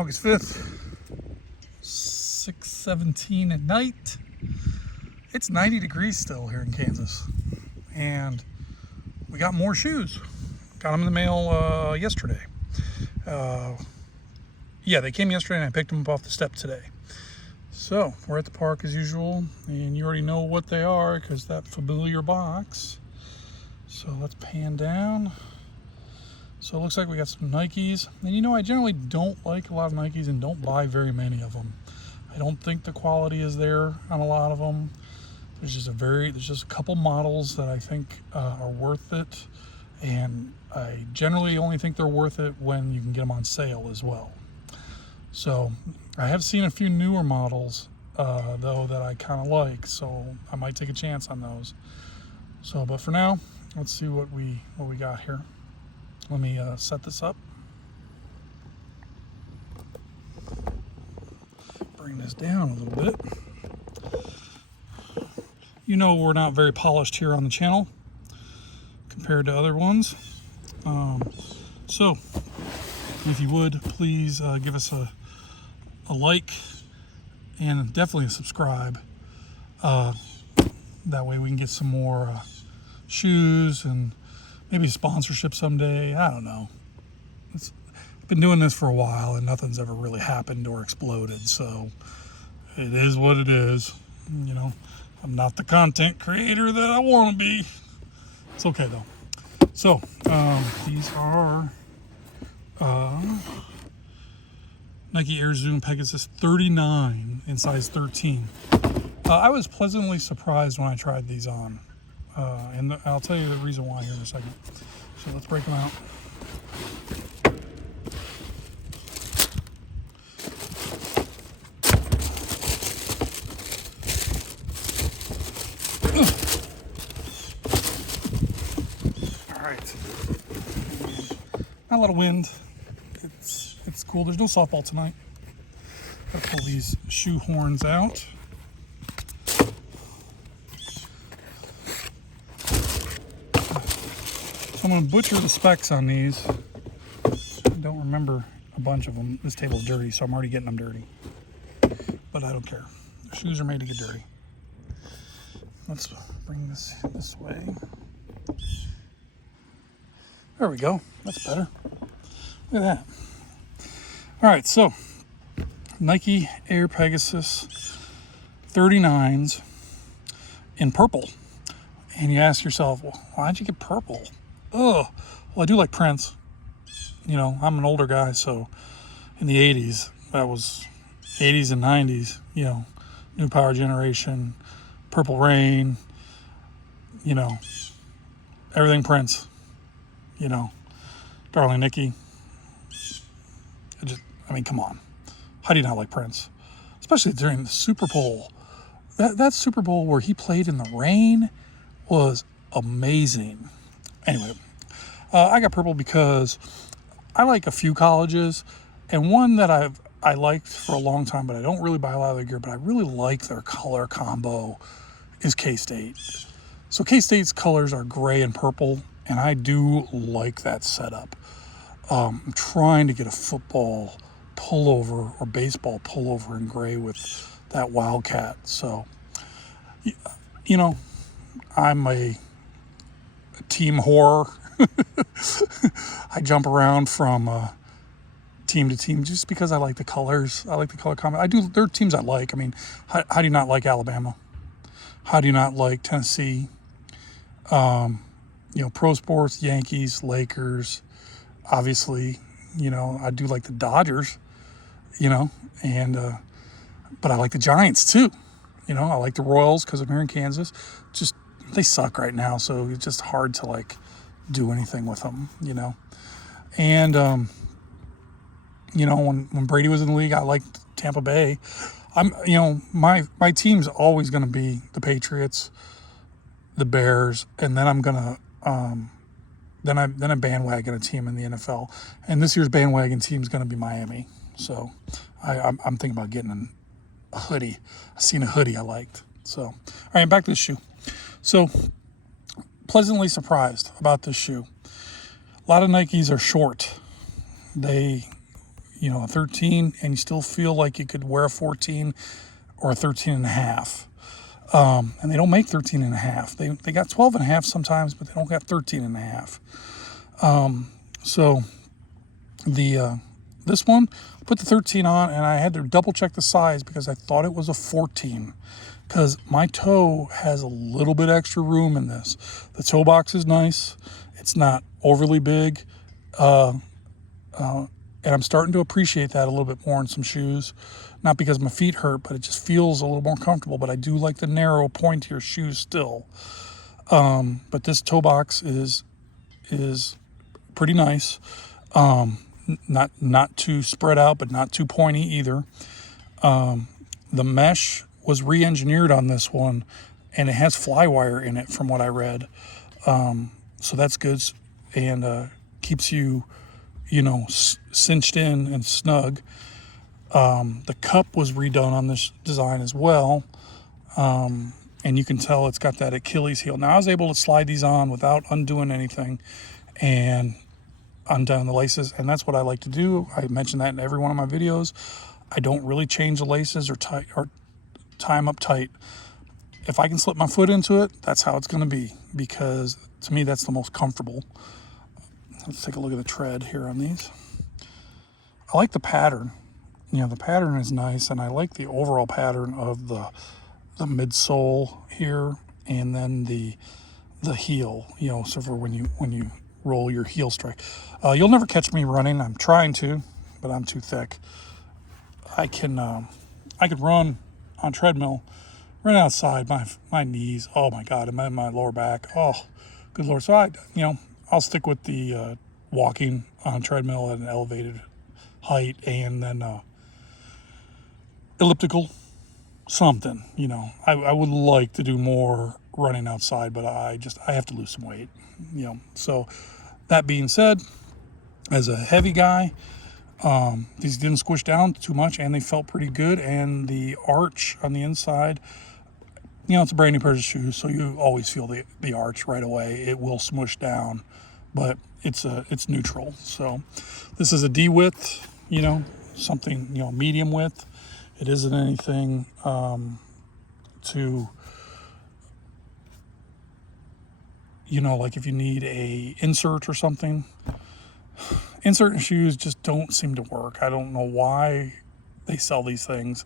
August 5th, 6:17 at night. It's 90 degrees still here in Kansas. And we got more shoes. Got them in the mail yesterday. Yeah, they came yesterday and I picked them up off the step today. So, we're at the park as usual, and you already know what they are because that familiar box. So let's pan down. So it looks like we got some Nikes. And you know, I generally don't like a lot of Nikes and don't buy very many of them. I don't think the quality is there on a lot of them. There's just a couple models that I think are worth it. And I generally only think they're worth it when you can get them on sale as well. So I have seen a few newer models though that I kind of like, so I might take a chance on those. So, but for now, let's see what we got here. Let me set this up. Bring this down a little bit. You know we're not very polished here on the channel compared to other ones. So if you would, please give us a like and definitely a subscribe. That way we can get some more shoes and maybe sponsorship someday. I don't know. I've been doing this for a while and nothing's ever really happened or exploded. So it is what it is. You know, I'm not the content creator that I want to be. It's okay though. So these are Nike Air Zoom Pegasus 39 in size 13. I was pleasantly surprised when I tried these on. And I'll tell you the reason why here in a second. So let's break them out. All right. Not a lot of wind. It's cool. There's no softball tonight. Gotta pull these shoe horns out. So I'm going to butcher the specs on these. I don't remember a bunch of them. This table's dirty, so I'm already getting them dirty. But I don't care. The shoes are made to get dirty. Let's bring this way. There we go. That's better. Look at that. All right, so Nike Air Pegasus 39s in purple. And you ask yourself, well, why'd you get purple? Oh, well, I do like Prince. You know, I'm an older guy, so in the 80s, that was 80s and 90s, you know, New Power Generation, Purple Rain, you know, everything Prince, you know, Darling Nikki. I mean, come on. How do you not like Prince? Especially during the Super Bowl. That Super Bowl where he played in the rain was amazing. Anyway, I got purple because I like a few colleges, and one that I liked for a long time, but I don't really buy a lot of their gear, but I really like their color combo, is K-State. So K-State's colors are gray and purple, and I do like that setup. I'm trying to get a football pullover or baseball pullover in gray with that Wildcat. So, you know, I'm a team whore. I jump around from team to team just because I like the colors. I like the color combo. There are teams I like. I mean, how do you not like Alabama? How do you not like Tennessee? You know, pro sports, Yankees, Lakers, obviously. You know, I do like the Dodgers, you know, and but I like the Giants too. You know, I like the Royals because I'm here in Kansas. Just, they suck right now, so it's just hard to, like, do anything with them, you know. And, you know, when Brady was in the league, I liked Tampa Bay. You know, my team's always going to be the Patriots, the Bears, and then I'm going to, then I bandwagon a team in the NFL. And this year's bandwagon team is going to be Miami. So I'm thinking about getting a hoodie. I seen a hoodie I liked. So, all right, back to the shoe. So, pleasantly surprised about this shoe. A lot of Nikes are short. They, a 13, and you still feel like you could wear a 14 or a 13 and a half. And they don't make 13 and a half. They got 12 and a half sometimes, but they don't got 13 and a half. So this one, I put the 13 on, and I had to double check the size because I thought it was a 14, because my toe has a little bit extra room in this. The toe box is nice. It's not overly big. And I'm starting to appreciate that a little bit more in some shoes. Not because my feet hurt, but it just feels a little more comfortable. But I do like the narrow, pointier shoes still. But this toe box is pretty nice. Not too spread out, but not too pointy either. The mesh was re-engineered on this one, and it has fly wire in it from what I read. So that's good, and keeps you, cinched in and snug. The cup was redone on this design as well. And you can tell it's got that Achilles heel. Now I was able to slide these on without undoing anything and undone the laces, and that's what I like to do. I mentioned that in every one of my videos. I don't really change the laces or tie them up tight. If I can slip my foot into it, that's how it's going to be, because to me that's the most comfortable. Let's take a look at the tread here on these. I like the pattern. The pattern is nice, and I like the overall pattern of the midsole here, and then the heel. So for when you roll your heel strike. You'll never catch me running. I'm trying to, but I'm too thick. I could run on treadmill, run outside. My knees, oh my God, and my lower back. Oh, good Lord. So I'll stick with the walking on treadmill at an elevated height, and then elliptical something. I would like to do more running outside, but I have to lose some weight. So that being said, as a heavy guy, these didn't squish down too much, and they felt pretty good. And the arch on the inside, it's a brand new pair of shoes, so you always feel the arch right away. It will smush down, but it's neutral. So this is a D width, something, medium width. It isn't anything to, like if you need a insert or something. Insert in shoes just don't seem to work. I don't know why they sell these things.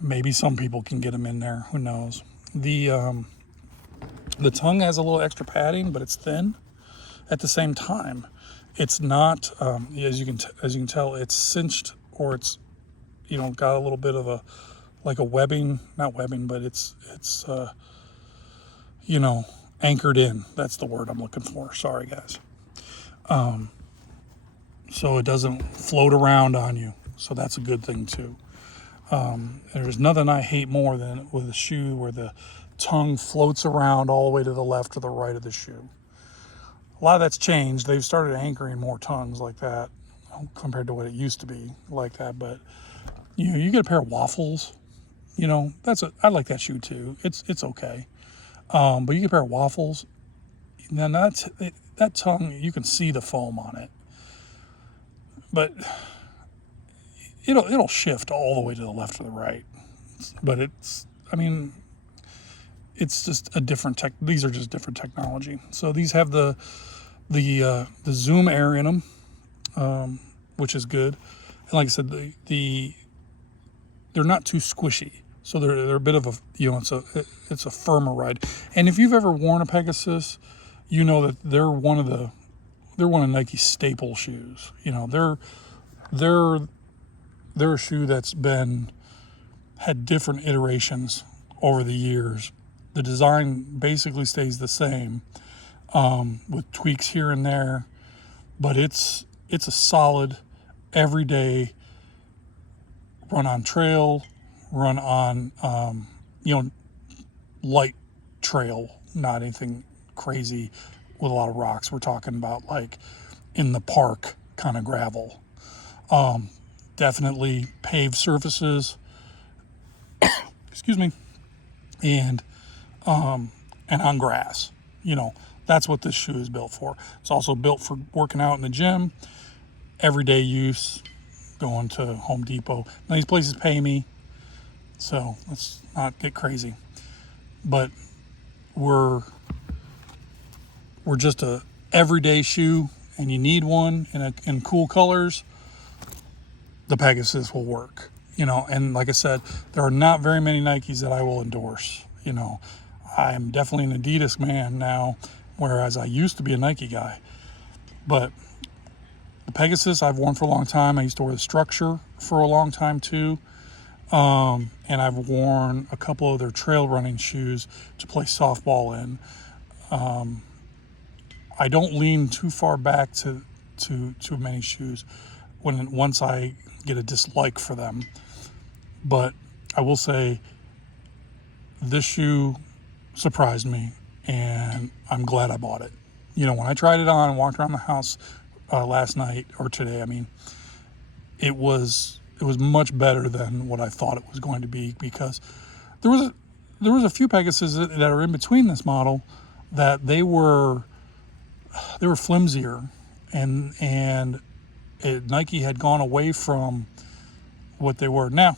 Maybe some people can get them in there. Who knows? The tongue has a little extra padding, but it's thin. At the same time, it's not, as you can tell, it's cinched, or it's, got a little bit of a webbing, not webbing, but it's anchored in. That's the word I'm looking for. Sorry, guys. So it doesn't float around on you. So that's a good thing too. There's nothing I hate more than with a shoe where the tongue floats around all the way to the left or the right of the shoe. A lot of that's changed. They've started anchoring more tongues like that compared to what it used to be like that. But you get a pair of waffles. I like that shoe too. It's okay. But you get a pair of waffles, then that tongue, you can see the foam on it. But it'll shift all the way to the left or the right. But it's just a different these are just different technology. So these have the Zoom Air in them, which is good. And like I said, they're not too squishy. So they're a bit of a, it's a firmer ride. And if you've ever worn a Pegasus, you know that they're one of Nike's staple shoes. They're a shoe that's had different iterations over the years. The design basically stays the same, with tweaks here and there, but it's a solid everyday run on trail, run on light trail, not anything crazy with a lot of rocks. We're talking about like in the park kind of gravel. Definitely paved surfaces, excuse me, and on grass. That's what this shoe is built for. It's also built for working out in the gym, everyday use, going to Home Depot. Now, these places pay me, so let's not get crazy. But we're just a everyday shoe, and you need one in cool colors. The Pegasus will work, and like I said, there are not very many Nikes that I will endorse. I'm definitely an Adidas man now, whereas I used to be a Nike guy. But the Pegasus I've worn for a long time. I used to wear the Structure for a long time too. And I've worn a couple of their trail running shoes to play softball in. I don't lean too far back to many shoes once I get a dislike for them. But I will say this shoe surprised me, and I'm glad I bought it. When I tried it on and walked around the house last night, or today, I mean, it was much better than what I thought it was going to be, because there was a few Pegasus that are in between this model that they were flimsier, and Nike had gone away from what they were. Now,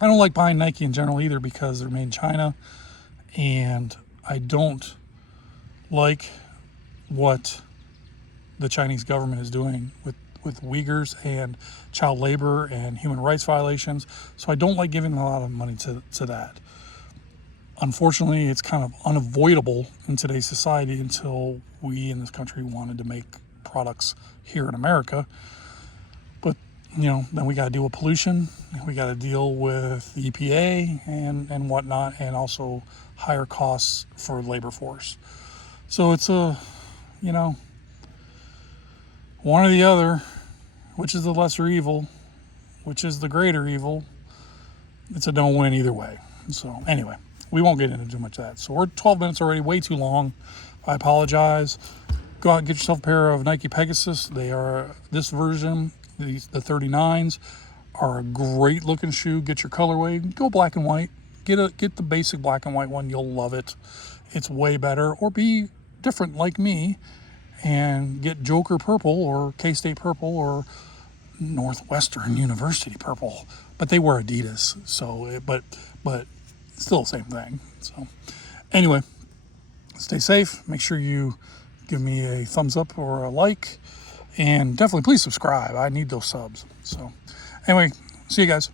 I don't like buying Nike in general either, because they're made in China, and I don't like what the Chinese government is doing with Uyghurs and child labor and human rights violations. So I don't like giving a lot of money to that. Unfortunately, it's kind of unavoidable in today's society until we in this country wanted to make products here in America. But, then we got to deal with pollution, we got to deal with the EPA and whatnot, and also higher costs for labor force. So it's one or the other. Which is the lesser evil? Which is the greater evil? It's a don't win either way. So anyway, we won't get into too much of that. So we're 12 minutes already, way too long. I apologize. Go out and get yourself a pair of Nike Pegasus. They are this version, the 39s, are a great looking shoe. Get your colorway. Go black and white. Get the basic black and white one. You'll love it. It's way better. Or be different like me and get Joker purple or K-State purple or Northwestern University purple. But they wear Adidas, so but still the same thing. So anyway, stay safe. Make sure you give me a thumbs up or a like, and definitely please subscribe. I need those subs. So anyway, see you guys.